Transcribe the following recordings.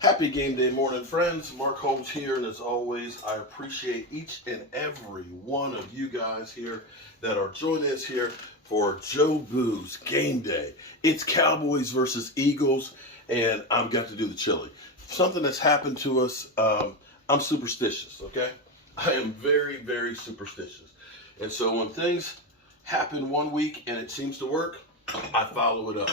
Happy game day morning, friends. Mark Holmes here, and as always, I appreciate each and every one of you guys here that are joining us here for Joe Boo's game day. It's Cowboys versus Eagles, and I've got to do the chili. Something that's happened to us, I'm superstitious, okay? I am very, very superstitious. And so when things happen one week and it seems to work, I follow it up.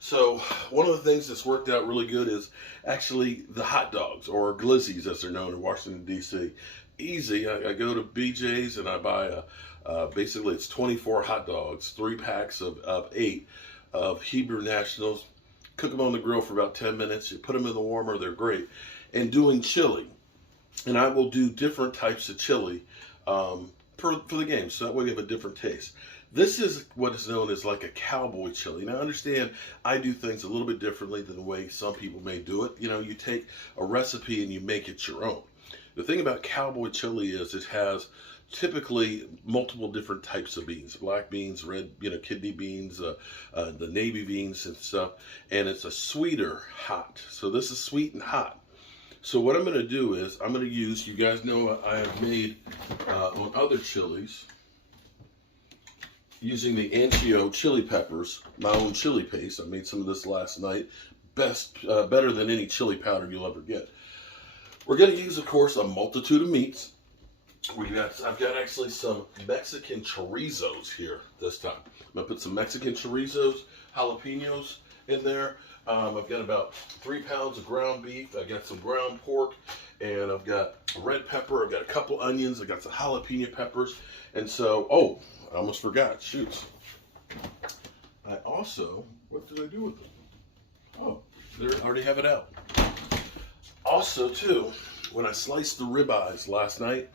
So one of the things that's worked out really good is actually the hot dogs, or glizzies as they're known in Washington, D.C. Easy. I go to BJ's and I buy basically it's 24 hot dogs, 3 packs of 8 of Hebrew Nationals. Cook them on the grill for about 10 minutes. You put them in the warmer, they're great. And doing chili. And I will do different types of chili for the game, so that way we have a different taste. This is what is known as like a cowboy chili. Now, understand, I do things a little bit differently than the way some people may do it. You know, you take a recipe and you make it your own. The thing about cowboy chili is it has typically multiple different types of beans: black beans, red, kidney beans, the navy beans and stuff. And it's a sweeter hot. So this is sweet and hot. So what I'm going to do is I'm going to use, you guys know I have made on other chilies, using the Ancho chili peppers, my own chili paste. I made some of this last night. Better than any chili powder you'll ever get. We're going to use, of course, a multitude of meats. I've got actually some Mexican chorizos here this time. I'm going to put some Mexican chorizos, jalapenos in there. I've got about 3 pounds of ground beef. I've got some ground pork, and I've got red pepper. I've got a couple onions. I've got some jalapeno peppers. And so, I almost forgot. Shoots. I also, what did I do with them? Oh, I already have it out. Also, too, when I sliced the ribeyes last night,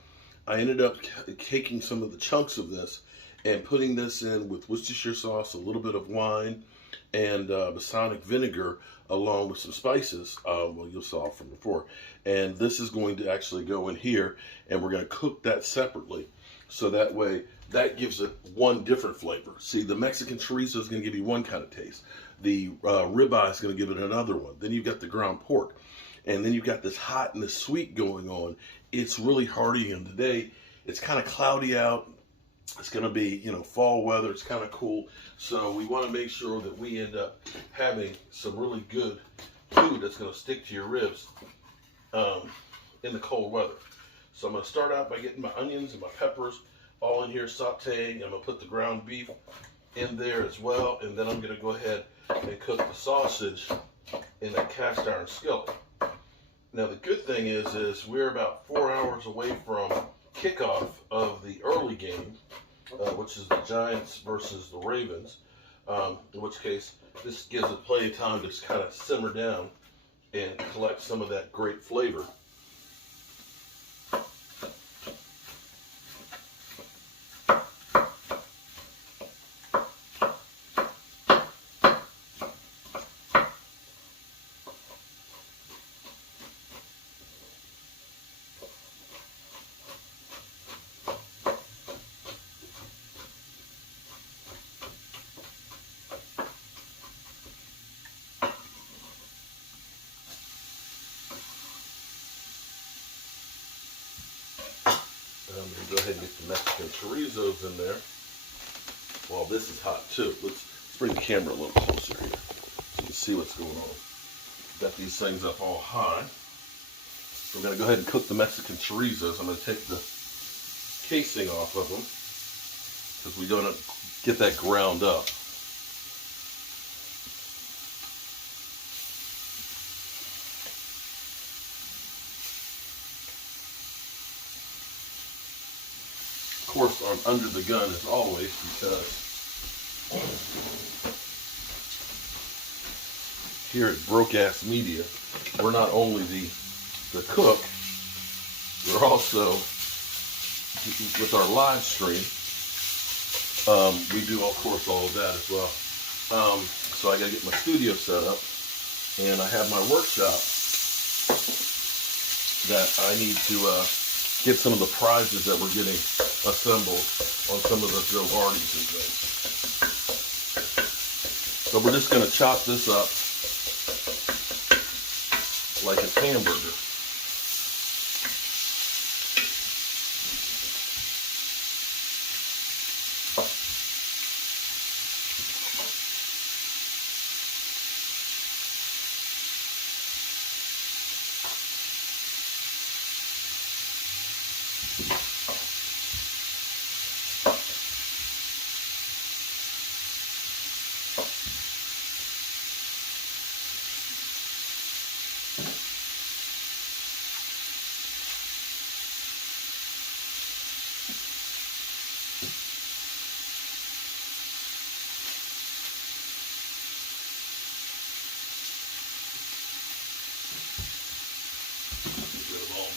I ended up taking some of the chunks of this and putting this in with Worcestershire sauce, a little bit of wine, and balsamic vinegar, along with some spices. Well, you saw from before. And this is going to actually go in here, and we're going to cook that separately. So that way, that gives it one different flavor. See, the Mexican chorizo is going to give you one kind of taste. The ribeye is going to give it another one. Then you've got the ground pork. And then you've got this hot and this sweet going on. It's really hearty, and today it's kind of cloudy out. It's going to be, fall weather. It's kind of cool. So we want to make sure that we end up having some really good food that's going to stick to your ribs in the cold weather. So I'm going to start out by getting my onions and my peppers all in here sauteing. I'm going to put the ground beef in there as well. And then I'm going to go ahead and cook the sausage in a cast iron skillet. Now the good thing is we're about 4 hours away from kickoff of the early game, which is the Giants versus the Ravens. In which case, this gives it plenty of time to just kind of simmer down and collect some of that great flavor. I'm going to go ahead and get the Mexican chorizos in there. Well, this is hot too. Let's bring the camera a little closer here so you can see what's going on. Got these things up all high. So we're going to go ahead and cook the Mexican chorizos. I'm going to take the casing off of them because we don't get that ground up. Of course, I'm under the gun as always because here at Broke Ass Media, we're not only the cook, we're also, with our live stream, we do, of course, all of that as well. So I got to get my studio set up, and I have my workshop that I need to get some of the prizes that we're getting assembled on some of the Joe Hardys and things. So we're just going to chop this up like a hamburger.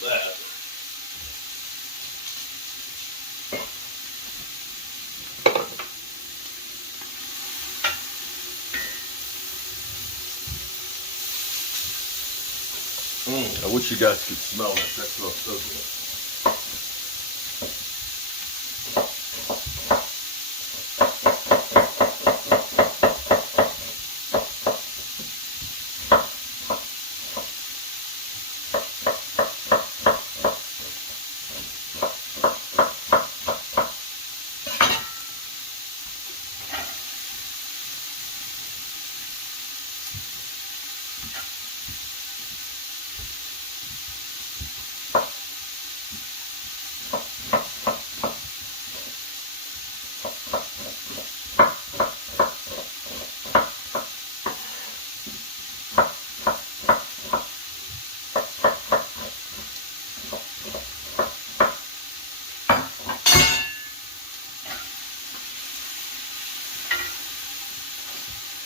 That. I wish you guys could smell that. That smells so good.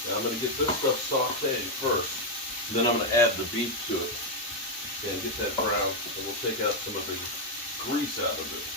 Now I'm going to get this stuff sauteed first, then I'm going to add the beef to it and get that brown, and we'll take out some of the grease out of it.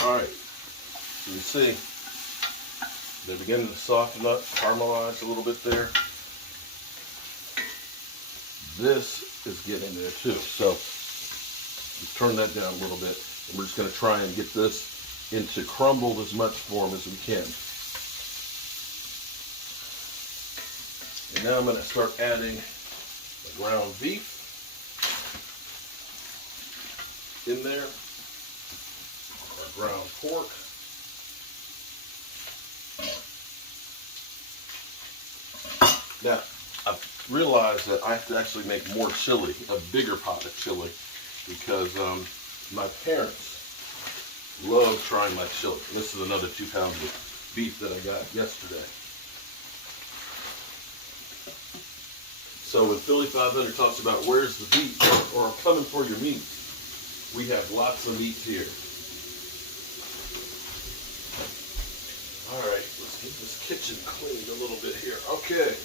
Alright, so you see, they're beginning to soften up, caramelize a little bit there. This is getting there too, so turn that down a little bit. And we're just going to try and get this into crumbled as much form as we can. And now I'm going to start adding the ground beef in there. Ground pork. Now, I've realized that I have to actually make more chili, a bigger pot of chili, because my parents love trying my chili. This is another 2 pounds of beef that I got yesterday. So when Philly 500 talks about where's the beef, or I'm coming for your meat, we have lots of meat here. All right, let's get this kitchen cleaned a little bit here. Okay.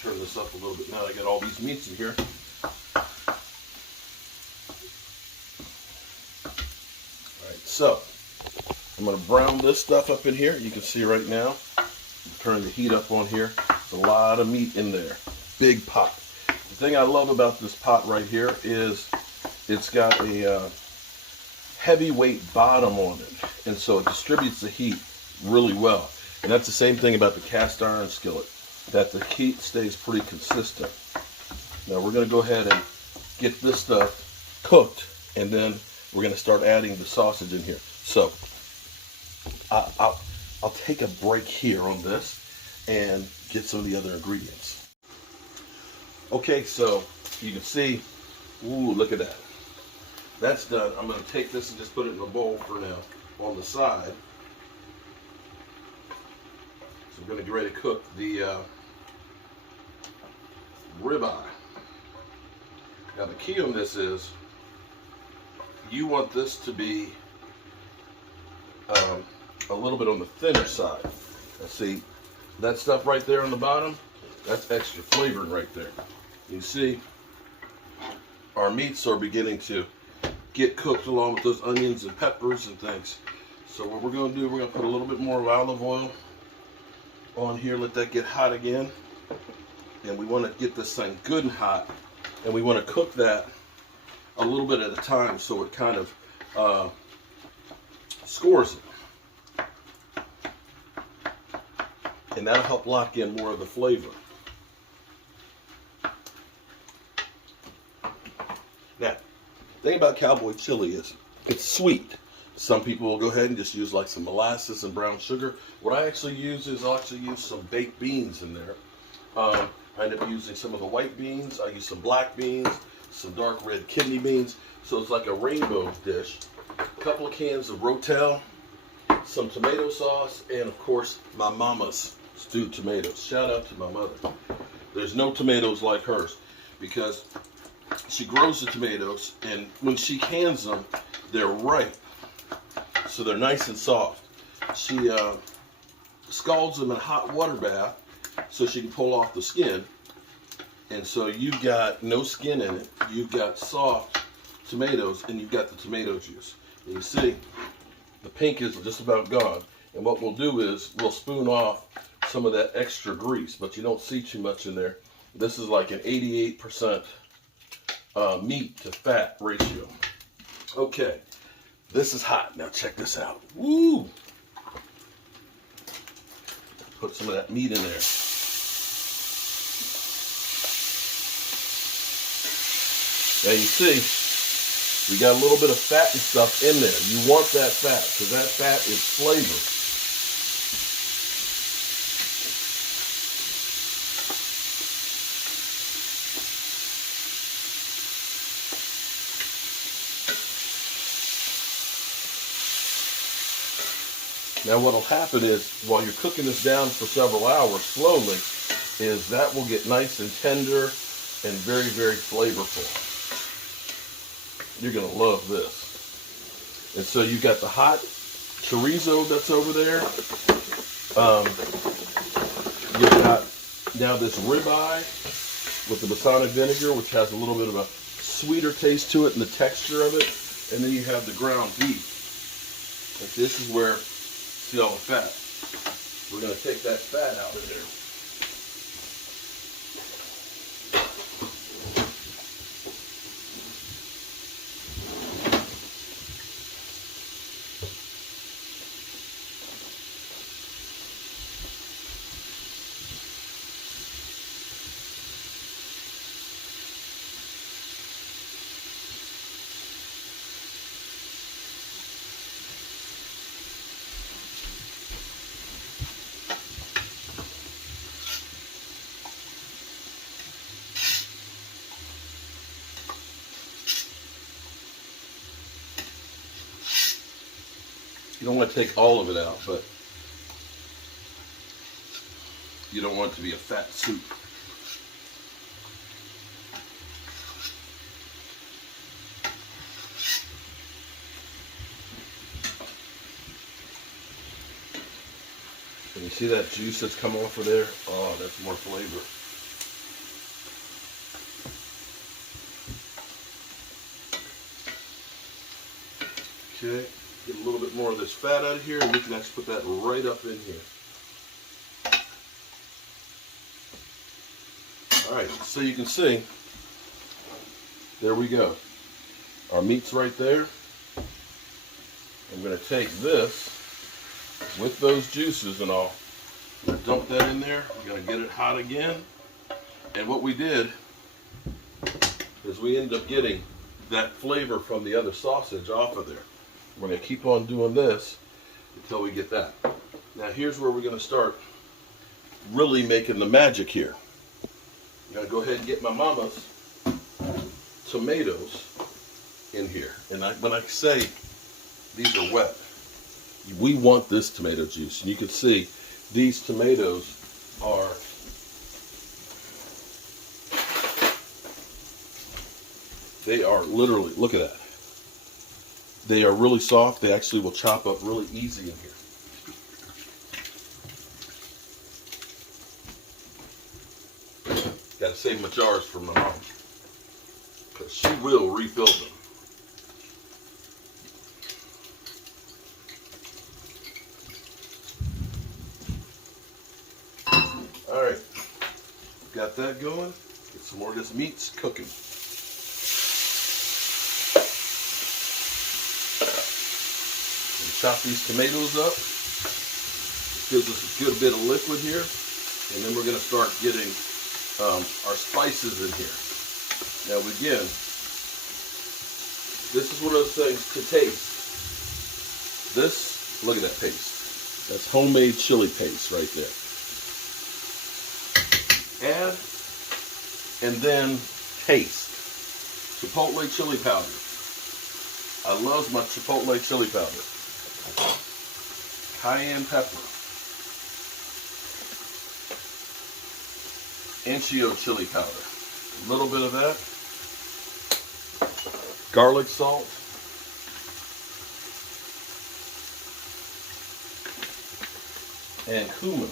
Turn this up a little bit now. I got all these meats in here. All right, so I'm going to brown this stuff up in here. You can see right now. Turn the heat up on here. There's a lot of meat in there. Big pot. The thing I love about this pot right here is it's got a heavyweight bottom on it, and so it distributes the heat really well. And that's the same thing about the cast iron skillet, that the heat stays pretty consistent. Now we're going to go ahead and get this stuff cooked, and then we're going to start adding the sausage in here. So I'll take a break here on this and get some of the other ingredients. Okay, so you can see, ooh, look at that. That's done. I'm going to take this and just put it in a bowl for now on the side. So we're going to get ready to cook the ribeye. Now the key on this is you want this to be a little bit on the thinner side. Now see, that stuff right there on the bottom, that's extra flavoring right there. You see, our meats are beginning to get cooked along with those onions and peppers and things. So what we're going to do, we're going to put a little bit more olive oil on here, let that get hot again. And we want to get this thing good and hot. And we want to cook that a little bit at a time so it kind of scores it. And that'll help lock in more of the flavor. Now, the thing about Cowboy Chili is it's sweet. Some people will go ahead and just use like some molasses and brown sugar. What I actually use is I'll actually use some baked beans in there. I end up using some of the white beans. I use some black beans, some dark red kidney beans. So it's like a rainbow dish. A couple of cans of Rotel, some tomato sauce, and of course my mama's stewed tomatoes. Shout out to my mother. There's no tomatoes like hers because she grows the tomatoes, and when she cans them, they're ripe. So they're nice and soft. She scalds them in a hot water bath so she can pull off the skin. And so you've got no skin in it. You've got soft tomatoes, and you've got the tomato juice. And you see, the pink is just about gone. And what we'll do is we'll spoon off some of that extra grease, but you don't see too much in there. This is like an 88% meat to fat ratio. Okay, this is hot. Now check this out. Woo! Put some of that meat in there. Now you see, we got a little bit of fat and stuff in there. You want that fat because that fat is flavor. Now what'll happen is, while you're cooking this down for several hours slowly, is that will get nice and tender and very, very flavorful. You're gonna love this. And so you got the hot chorizo that's over there. You've got now this ribeye with the balsamic vinegar, which has a little bit of a sweeter taste to it and the texture of it. And then you have the ground beef. And this is where, see all the fat. We're going to take that fat out of there. You don't want to take all of it out, but you don't want it to be a fat soup. Can you see that juice that's come off of there? Oh, that's more flavor. Okay. Get a little bit more of this fat out of here, and we can actually put that right up in here. Alright, so you can see, there we go. Our meat's right there. I'm going to take this with those juices and all. I'm going to dump that in there. We're going to get it hot again. And what we did is we ended up getting that flavor from the other sausage off of there. We're going to keep on doing this until we get that. Now here's where we're going to start really making the magic here. I'm going to go ahead and get my mama's tomatoes in here. And when I say these are wet, we want this tomato juice. And you can see these tomatoes are They are literally, look at that. They are really soft. They actually will chop up really easy in here. Got to save my jars for my mom, because she will refill them. All right, got that going. Get some more of this meats cooking. And chop these tomatoes up. Gives us a good bit of liquid here, and then we're going to start getting our spices in here. Now again, this is one of those things to taste. This, look at that paste. That's homemade chili paste right there. Add and then taste. Chipotle chili powder. I love my chipotle chili powder. Cayenne pepper. Ancho chili powder. A little bit of that. Garlic salt. And cumin.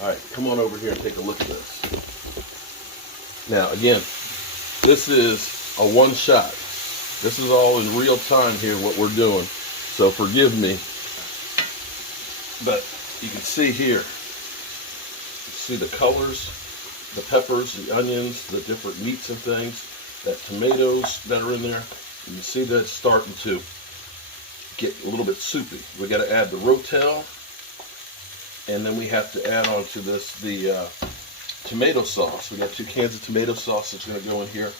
All right, come on over here and take a look at this. Now, again, this is a one shot. This is all in real time here, what we're doing. So forgive me. But you can see here, you see the colors, the peppers, the onions, the different meats and things, that tomatoes that are in there. You can see that it's starting to get a little bit soupy. We got to add the rotel. And then we have to add on to this the tomato sauce. We got 2 cans of tomato sauce that's going to go in here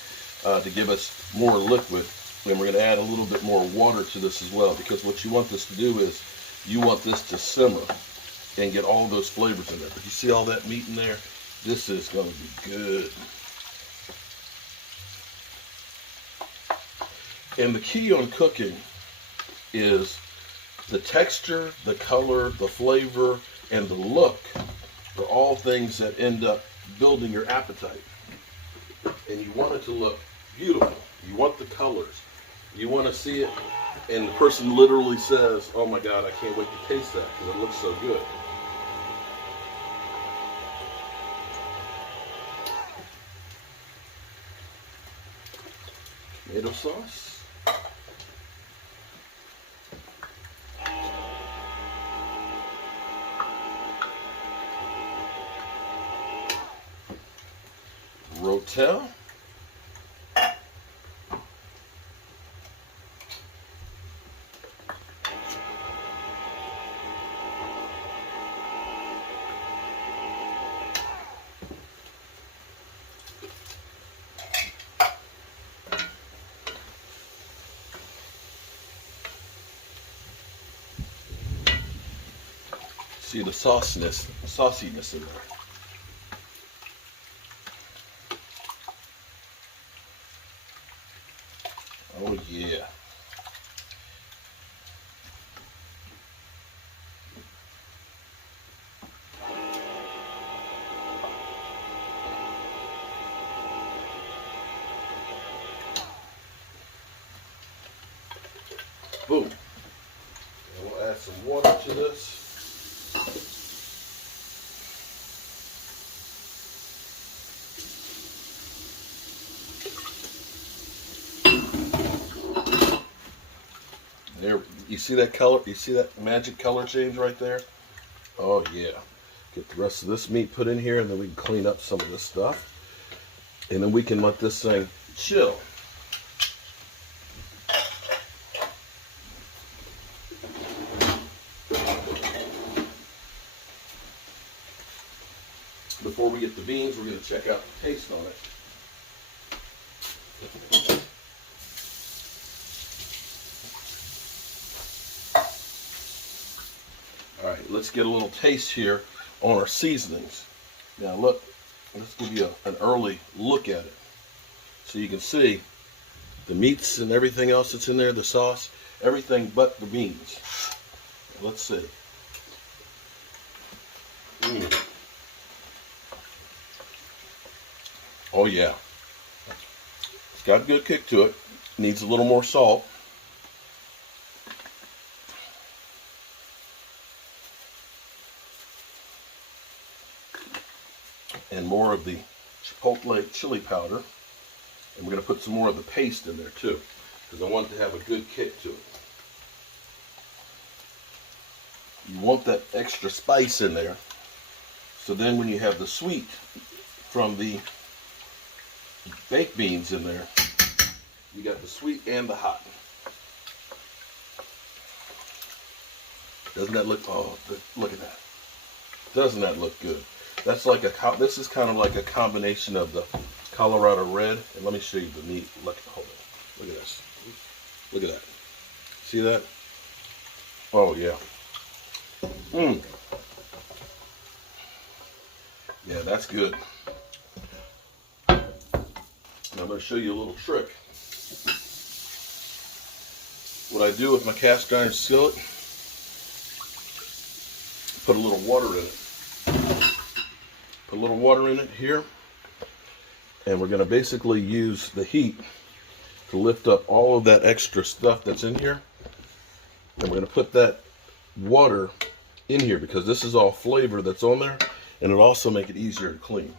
to give us more liquid. And we're going to add a little bit more water to this as well, because what you want this to do is you want this to simmer and get all those flavors in there. But you see all that meat in there? This is going to be good. And the key on cooking is the texture, the color, the flavor, and the look are all things that end up building your appetite. And you want it to look beautiful. You want the colors. You want to see it, and the person literally says, oh my God, I can't wait to taste that because it looks so good. Tomato sauce. Rotel. See the sauciness in there. Oh yeah. Boom. And we'll add some water to this. There, you see that color? You see that magic color change right there? Oh yeah. Get the rest of this meat put in here, and then we can clean up some of this stuff. And then we can let this thing chill. Before we get the beans, we're going to check out the taste on it. All right, let's get a little taste here on our seasonings. Now look, let's give you an early look at it. So you can see the meats and everything else that's in there, the sauce, everything but the beans. Let's see. Oh yeah. It's got a good kick to it. Needs a little more salt. And more of the chipotle chili powder. And we're going to put some more of the paste in there too, because I want it to have a good kick to it. You want that extra spice in there, so then when you have the sweet from the baked beans in there, you got the sweet and the hot. Doesn't that look, oh, look at that. Doesn't that look good? That's like this is kind of like a combination of the Colorado Red, and let me show you the meat. Hold on. Look at this. Look at that. See that? Oh yeah. Yeah, that's good. Now I'm going to show you a little trick. What I do with my cast iron skillet, put a little water in it. Put a little water in it here, and we're going to basically use the heat to lift up all of that extra stuff that's in here. And we're going to put that water in here because this is all flavor that's on there, and it'll also make it easier to clean.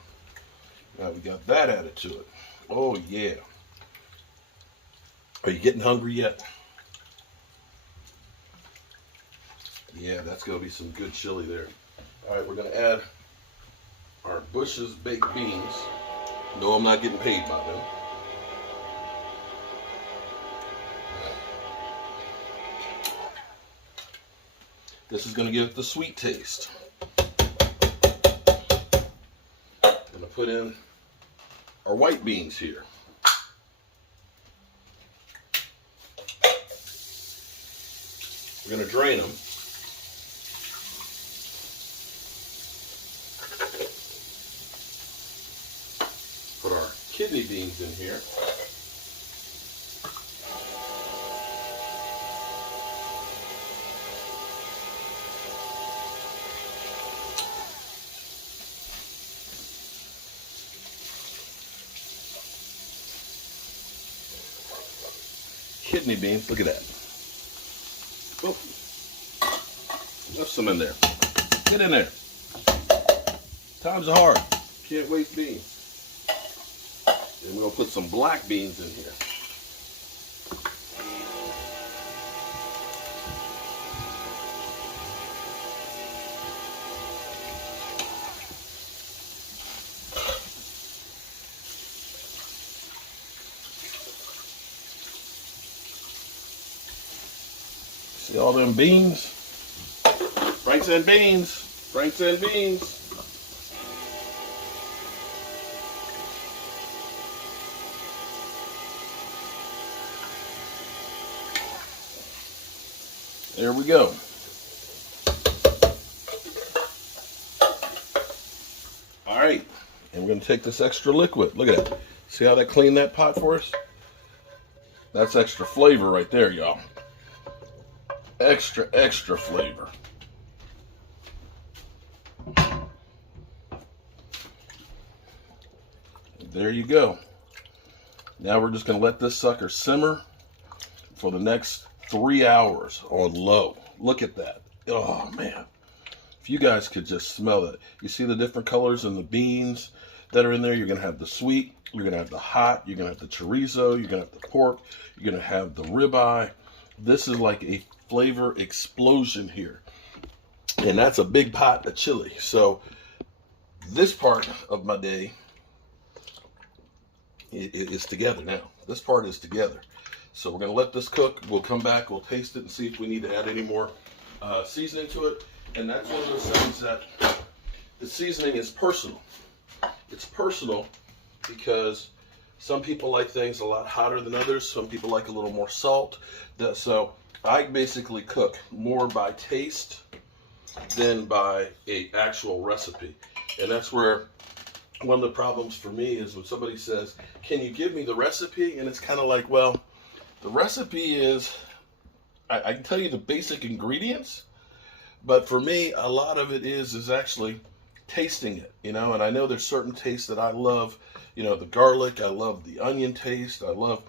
Now we got that added to it. Oh yeah. Are you getting hungry yet? Yeah, that's going to be some good chili there. All right, we're going to add our Bush's baked beans. No, I'm not getting paid by them. This is going to give it the sweet taste. I'm going to put in our white beans here. We're going to drain them. Put our kidney beans in here. Kidney beans, look at that. Oh, there's some in there. Get in there. Times are hard. Can't waste beans. And we're going to put some black beans in here. See all them beans? Franks and beans. Franks and beans. There we go. All right, and we're going to take this extra liquid. Look at that. See how that cleaned that pot for us? That's extra flavor right there, y'all. Extra, extra flavor. There you go. Now we're just going to let this sucker simmer for the next 3 hours on low. Look at that. Oh man. If you guys could just smell it. You see the different colors in the beans that are in there? You're going to have the sweet, you're going to have the hot, you're going to have the chorizo, you're going to have the pork, you're going to have the ribeye. This is like a flavor explosion here. And that's a big pot of chili. So this part of my day is together now. This part is together. So we're going to let this cook. We'll come back. We'll taste it and see if we need to add any more seasoning to it. And that's one of those things that the seasoning is personal. It's personal because some people like things a lot hotter than others. Some people like a little more salt. So I basically cook more by taste than by an actual recipe. And that's where one of the problems for me is when somebody says, can you give me the recipe? And it's kind of like, well, the recipe is, I can tell you the basic ingredients, but for me, a lot of it is actually tasting it, you know. And I know there's certain tastes that I love, you know, the garlic, I love the onion taste, I love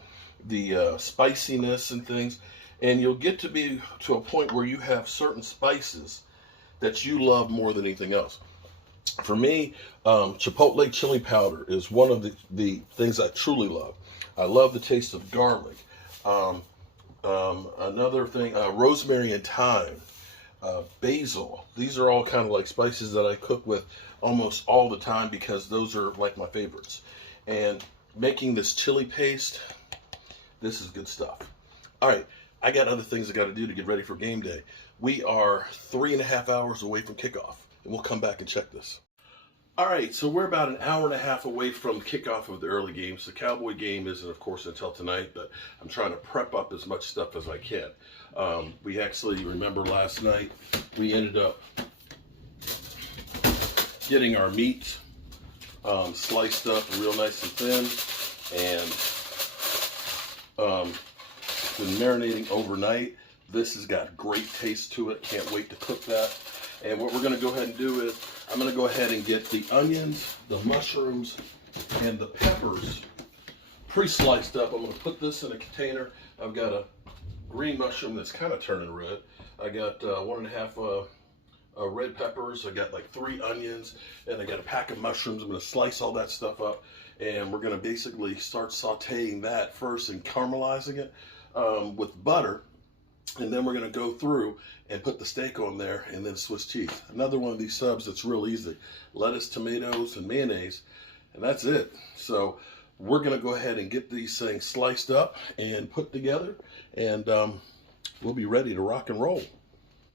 the spiciness and things. And you'll get to be to a point where you have certain spices that you love more than anything else. For me, chipotle chili powder is one of the things I truly love. I love the taste of garlic. Another thing, rosemary and thyme, basil. These are all kind of like spices that I cook with almost all the time because those are like my favorites. And making this chili paste, this is good stuff. All right, I got other things I got to do to get ready for game day. We are 3.5 hours away from kickoff, and we'll come back and check this. All right, so we're about an hour and a half away from kickoff of the early games. The Cowboy game isn't, of course, until tonight, but I'm trying to prep up as much stuff as I can. We actually, remember last night, we ended up getting our meat sliced up real nice and thin, and been marinating overnight. This has got great taste to it. Can't wait to cook that. And what we're going to go ahead and do is I'm going to go ahead and get the onions, the mushrooms, and the peppers pre-sliced up. I'm going to put this in a container. I've got a green mushroom that's kind of turning red. I got 1.5 red peppers. I got like 3 onions, and I got a pack of mushrooms. I'm going to slice all that stuff up, and we're going to basically start sauteing that first and caramelizing it with butter. And then we're going to go through and put the steak on there, and then Swiss cheese. Another one of these subs that's real easy. Lettuce, tomatoes, and mayonnaise, and that's it. So we're going to go ahead and get these things sliced up and put together, and we'll be ready to rock and roll.